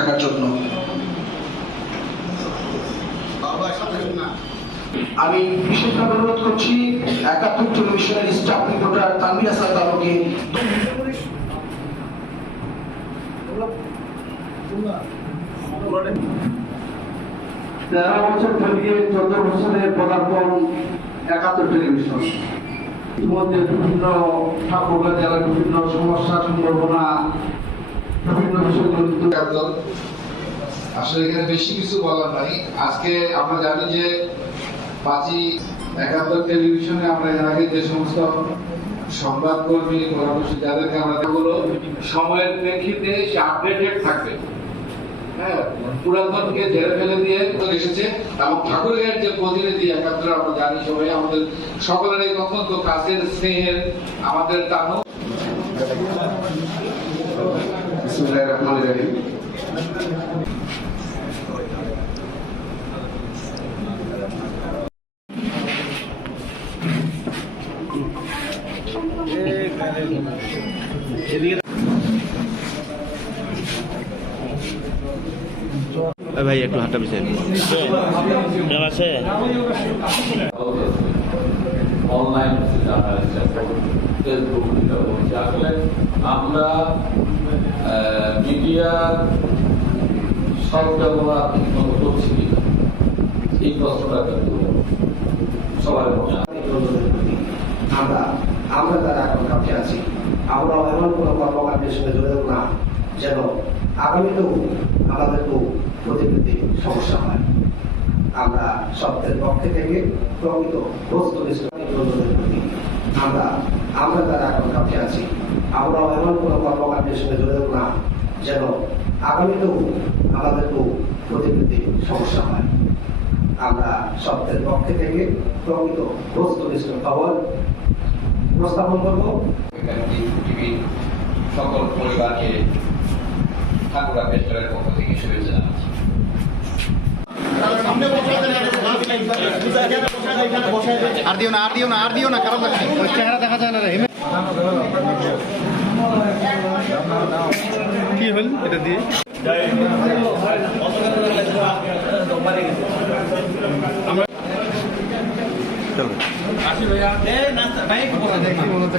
থাকার জন্য। আমি বিশেষভাবে অনুরোধ করছি ৭১ টেলিভিশনের স্টাফ রিপোর্টার তানভীর হাসান তালুকে 13 বছর পেরিয়ে 14 বছরে পদার্পণ ৭১ টেলিভিশন। ইতিমধ্যে বিভিন্ন ঠাকুরগাঁ জেলার বিভিন্ন সমস্যা সম্ভাবনা বিভিন্ন বিষয়গুলো আসলে এখানে বেশি কিছু বলার নাই। আজকে আমরা জানি যে ৫ই ৭১ টেলিভিশনে আমরা এর আগে যে সমস্ত সংবাদকর্মী পরামর্শ যাদেরকে আমরা এগুলো সময়ের প্রেক্ষিতে সে আপডেটেড থাকবে। হ্যাঁ, পুরাতনকে ঝেড়ে ফেলে দিয়ে এসেছে এবং ঠাকুরের যে প্রতিনিধি ৭১ আমরা জানি সবাই আমাদের সকলের এই অত্যন্ত কাছের স্নেহের আমাদের টানো। বিসমিল্লাহির রহমানির রহিম। ভাই একটু হাতটা পিছিয়ে আছে অনলাইন ফেসবুক আসলে আমরা মিডিয়ার সদ্ব্যবহার ঠিকমতো করছি কিনা এই প্রশ্নটা কিন্তু সবার মনে আমরা তারা এখন কাছে আছি। আমরা এমন কোনো কর্মকাণ্ডের সঙ্গে জড়িত না যেন আগামীতেও আমাদেরকেও প্রতিনিধি সমস্যা হয়। আমরা সত্যের পক্ষে থেকে প্রকৃত বস্তুনিষ্ঠ আমরা তারা এখন কাছে আছি। আমরা এমন কোনো কর্মকাণ্ডের সঙ্গে জড়িত না যেন আগামীতেও আমাদেরকেও প্রতিনিধি সমস্যা হয়। আমরা সত্যের পক্ষে থেকে প্রকৃত বস্তুনিষ্ঠ খবর উপস্থাপন করব। সকল পরিবারকে ঠাকুরা পেশারের পক্ষ থেকে শুভেচ্ছা জানাচ্ছি। আর দিও না খারাপ লাগছে ওই চেহারা দেখা যায় না রে কি হল এটা দিয়ে চলো আসি ভাইয়া এই নাস্তা ভাই দেখি মনে হচ্ছে